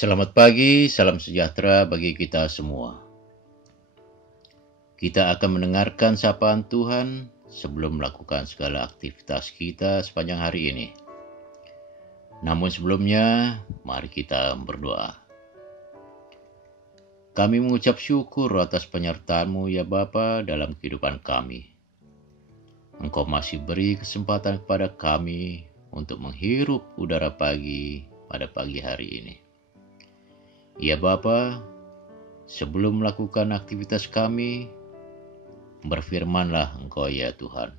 Selamat pagi, salam sejahtera bagi kita semua. Kita akan mendengarkan sapaan Tuhan sebelum melakukan segala aktivitas kita sepanjang hari ini. Namun sebelumnya, mari kita berdoa. Kami mengucap syukur atas penyertaan-Mu ya Bapa dalam kehidupan kami. Engkau masih beri kesempatan kepada kami untuk menghirup udara pagi pada pagi hari ini. Ya Bapa, sebelum melakukan aktivitas kami, berfirmanlah Engkau ya Tuhan.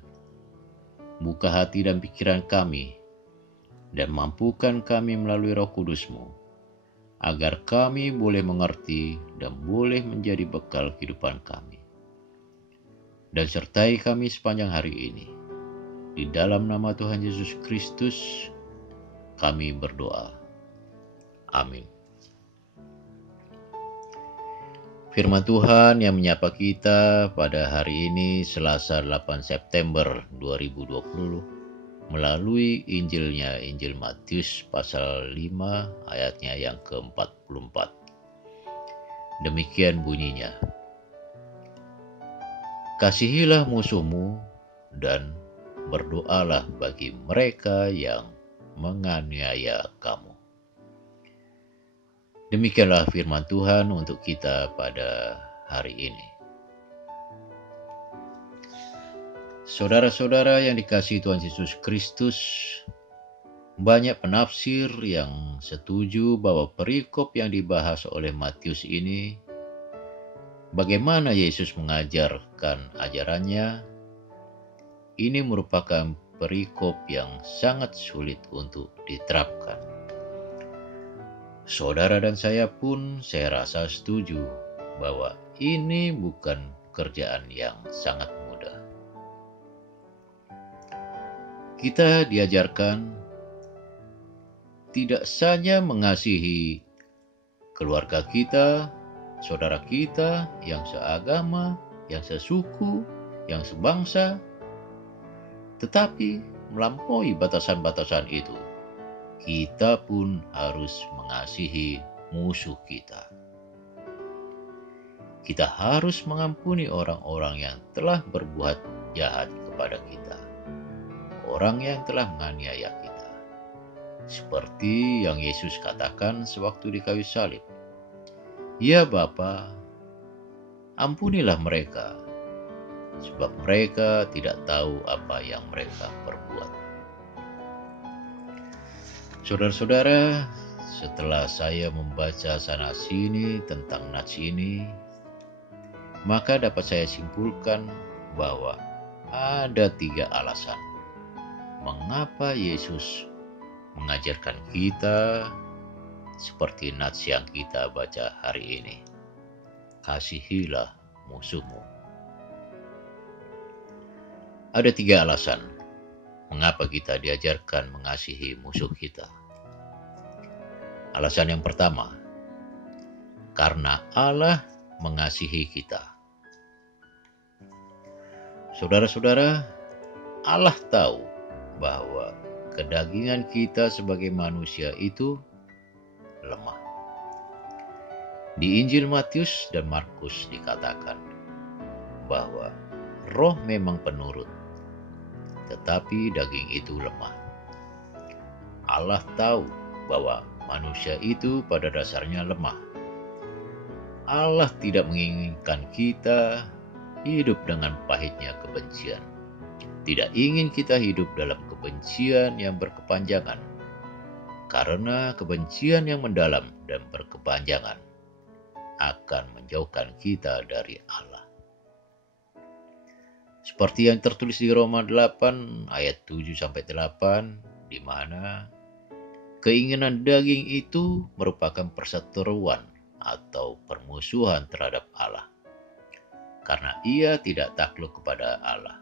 Buka hati dan pikiran kami, dan mampukan kami melalui Roh Kudus-Mu, agar kami boleh mengerti dan boleh menjadi bekal kehidupan kami. Dan sertai kami sepanjang hari ini. Di dalam nama Tuhan Yesus Kristus, kami berdoa. Amin. Firman Tuhan yang menyapa kita pada hari ini Selasa 8 September 2020 melalui Injil Matius pasal 5 ayatnya yang ke-44. Demikian bunyinya. Kasihilah musuhmu dan berdoalah bagi mereka yang menganiaya kamu. Demikianlah firman Tuhan untuk kita pada hari ini. Saudara-saudara yang dikasihi Tuhan Yesus Kristus, banyak penafsir yang setuju bahwa perikop yang dibahas oleh Matius ini, bagaimana Yesus mengajarkan ajarannya, ini merupakan perikop yang sangat sulit untuk diterapkan. Saudara dan saya pun saya rasa setuju bahwa ini bukan pekerjaan yang sangat mudah. Kita diajarkan tidak saja mengasihi keluarga kita, saudara kita yang seagama, yang sesuku, yang sebangsa, tetapi melampaui batasan-batasan itu, kita pun harus mengasihi musuh kita. Kita harus mengampuni orang-orang yang telah berbuat jahat kepada kita, orang yang telah menganiaya kita. Seperti yang Yesus katakan sewaktu di kayu salib. Ya Bapa, ampunilah mereka, sebab mereka tidak tahu apa yang mereka perbuat. Saudara-saudara, setelah saya membaca sana-sini tentang nats ini, maka dapat saya simpulkan bahwa ada 3 alasan mengapa Yesus mengajarkan kita seperti nats yang kita baca hari ini. Kasihilah musuhmu. Ada 3 alasan mengapa kita diajarkan mengasihi musuh kita. Alasan yang pertama, karena Allah mengasihi kita. Saudara-saudara, Allah tahu bahwa kedagingan kita sebagai manusia itu lemah. Di Injil Matius dan Markus dikatakan bahwa roh memang penurut, tetapi daging itu lemah. Allah tahu bahwa manusia itu pada dasarnya lemah. Allah tidak menginginkan kita hidup dengan pahitnya kebencian. Tidak ingin kita hidup dalam kebencian yang berkepanjangan, karena kebencian yang mendalam dan berkepanjangan akan menjauhkan kita dari Allah. Seperti yang tertulis di Roma 8 ayat 7-8, di mana keinginan daging itu merupakan perseteruan atau permusuhan terhadap Allah, karena ia tidak takluk kepada Allah.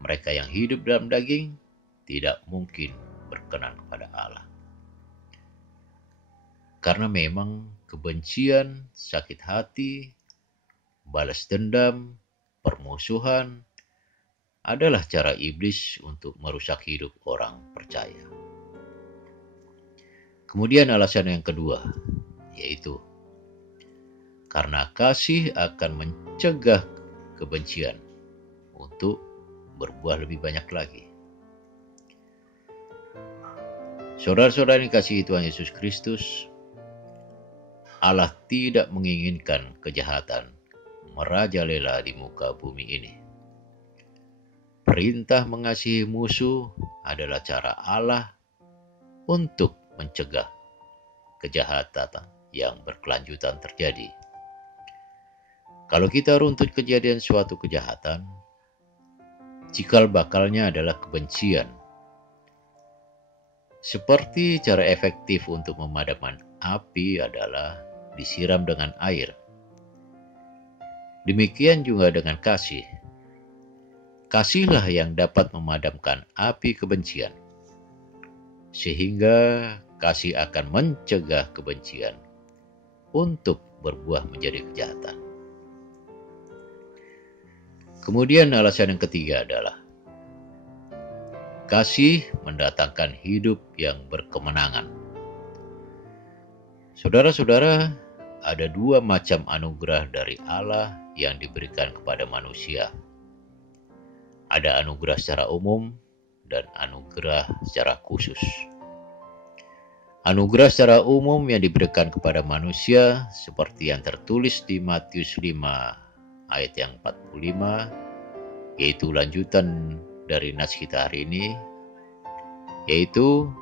Mereka yang hidup dalam daging tidak mungkin berkenan kepada Allah. Karena memang kebencian, sakit hati, balas dendam, permusuhan adalah cara iblis untuk merusak hidup orang percaya. Kemudian alasan yang kedua, yaitu karena kasih akan mencegah kebencian untuk berbuah lebih banyak lagi. Saudara-saudara yang dikasihi Tuhan Yesus Kristus, Allah tidak menginginkan kejahatan merajalela di muka bumi ini. Perintah mengasihi musuh adalah cara Allah untuk mencegah kejahatan yang berkelanjutan terjadi. Kalau kita runtut kejadian suatu kejahatan, cikal bakalnya adalah kebencian. Seperti cara efektif untuk memadamkan api adalah disiram dengan air. Demikian juga dengan kasih. Kasihlah yang dapat memadamkan api kebencian, sehingga kasih akan mencegah kebencian untuk berbuah menjadi kejahatan. Kemudian alasan yang ketiga adalah kasih mendatangkan hidup yang berkemenangan. Saudara-saudara, ada dua macam anugerah dari Allah yang diberikan kepada manusia. Ada anugerah secara umum dan anugerah secara khusus. Anugerah secara umum yang diberikan kepada manusia seperti yang tertulis di Matius 5 ayat yang 45, yaitu lanjutan dari nas kita hari ini, yaitu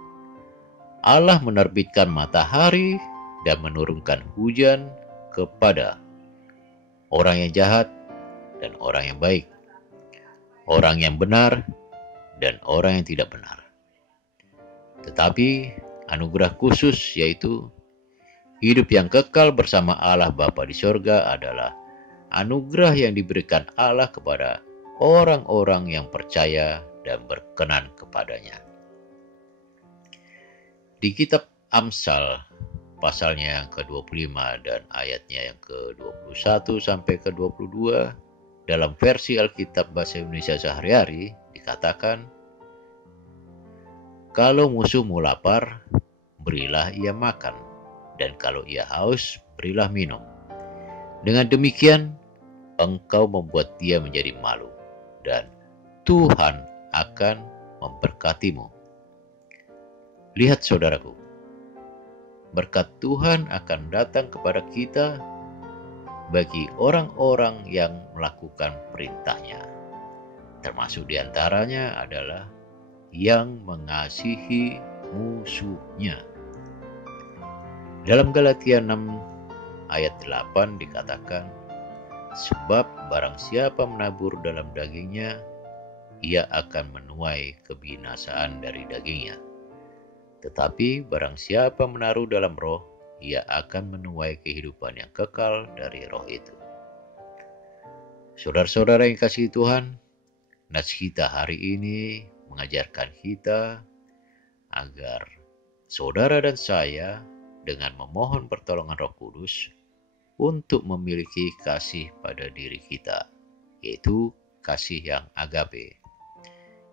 Allah menerbitkan matahari dan menurunkan hujan kepada orang yang jahat dan orang yang baik, orang yang benar dan orang yang tidak benar. Tetapi anugerah khusus, yaitu hidup yang kekal bersama Allah Bapa di sorga, adalah anugerah yang diberikan Allah kepada orang-orang yang percaya dan berkenan kepadanya. Di kitab Amsal pasalnya yang ke-25 dan ayatnya yang ke-21 sampai ke-22, dalam versi Alkitab Bahasa Indonesia Sehari-hari dikatakan, kalau musuhmu lapar, berilah ia makan, dan kalau ia haus, berilah minum. Dengan demikian, engkau membuat dia menjadi malu, dan Tuhan akan memberkatimu. Lihat saudaraku, berkat Tuhan akan datang kepada kita bagi orang-orang yang melakukan perintahnya, termasuk diantaranya adalah yang mengasihi musuhnya. Dalam Galatia 6 ayat 8 dikatakan, sebab barang siapa menabur dalam dagingnya, ia akan menuai kebinasaan dari dagingnya. Tetapi barang siapa menaruh dalam roh, ia akan menuai kehidupan yang kekal dari roh itu. Saudara-saudara yang kasih Tuhan, nas kita hari ini mengajarkan kita agar saudara dan saya dengan memohon pertolongan Roh Kudus untuk memiliki kasih pada diri kita, yaitu kasih yang agape,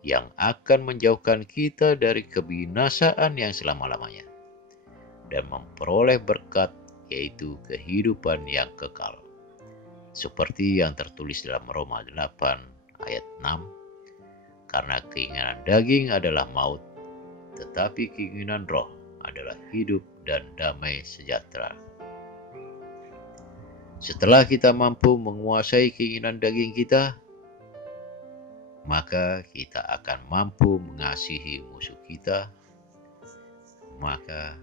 yang akan menjauhkan kita dari kebinasaan yang selama-lamanya dan memperoleh berkat, yaitu kehidupan yang kekal. Seperti yang tertulis dalam Roma 8 ayat 6, karena keinginan daging adalah maut, tetapi keinginan roh adalah hidup dan damai sejahtera. Setelah kita mampu menguasai keinginan daging kita, maka kita akan mampu mengasihi musuh kita, maka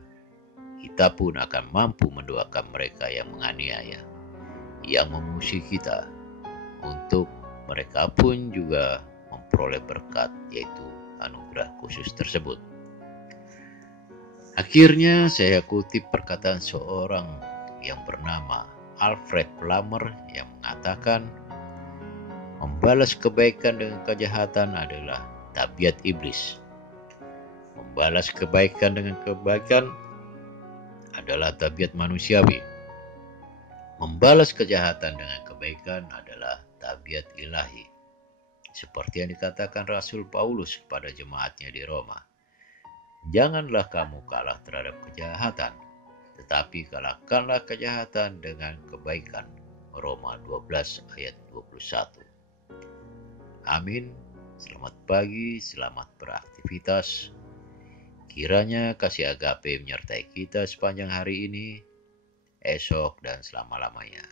kita pun akan mampu mendoakan mereka yang menganiaya, yang memusuhi kita, untuk mereka pun juga memperoleh berkat, yaitu anugerah khusus tersebut. Akhirnya saya kutip perkataan seorang yang bernama Alfred Plummer yang mengatakan, membalas kebaikan dengan kejahatan adalah tabiat iblis. Membalas kebaikan dengan kebaikan adalah tabiat manusiawi. Membalas kejahatan dengan kebaikan adalah tabiat ilahi. Seperti yang dikatakan Rasul Paulus kepada jemaatnya di Roma. Janganlah kamu kalah terhadap kejahatan, tetapi kalahkanlah kejahatan dengan kebaikan. Roma 12 ayat 21. Amin. Selamat pagi, selamat beraktivitas. Kiranya kasih agape menyertai kita sepanjang hari ini, esok, dan selama-lamanya.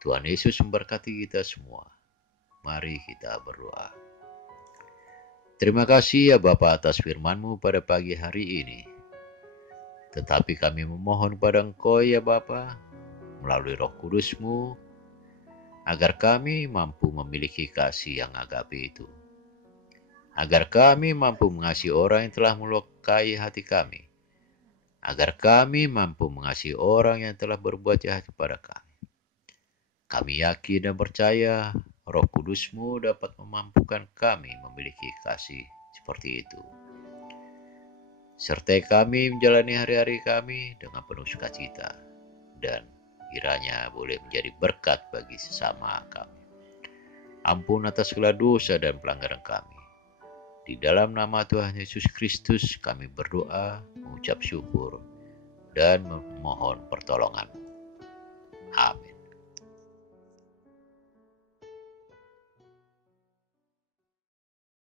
Tuhan Yesus memberkati kita semua. Mari kita berdoa. Terima kasih ya Bapa atas firman-Mu pada pagi hari ini. Tetapi kami memohon pada Engkau ya Bapa, melalui Roh Kudus-Mu, agar kami mampu memiliki kasih yang agape itu. Agar kami mampu mengasihi orang yang telah melukai hati kami. Agar kami mampu mengasihi orang yang telah berbuat jahat kepada kami. Kami yakin dan percaya Roh Kudus-Mu dapat memampukan kami memiliki kasih seperti itu. Sertai kami menjalani hari-hari kami dengan penuh sukacita, dan kiranya boleh menjadi berkat bagi sesama kami. Ampun atas segala dosa dan pelanggaran kami. Di dalam nama Tuhan Yesus Kristus kami berdoa, mengucap syukur, dan memohon pertolongan.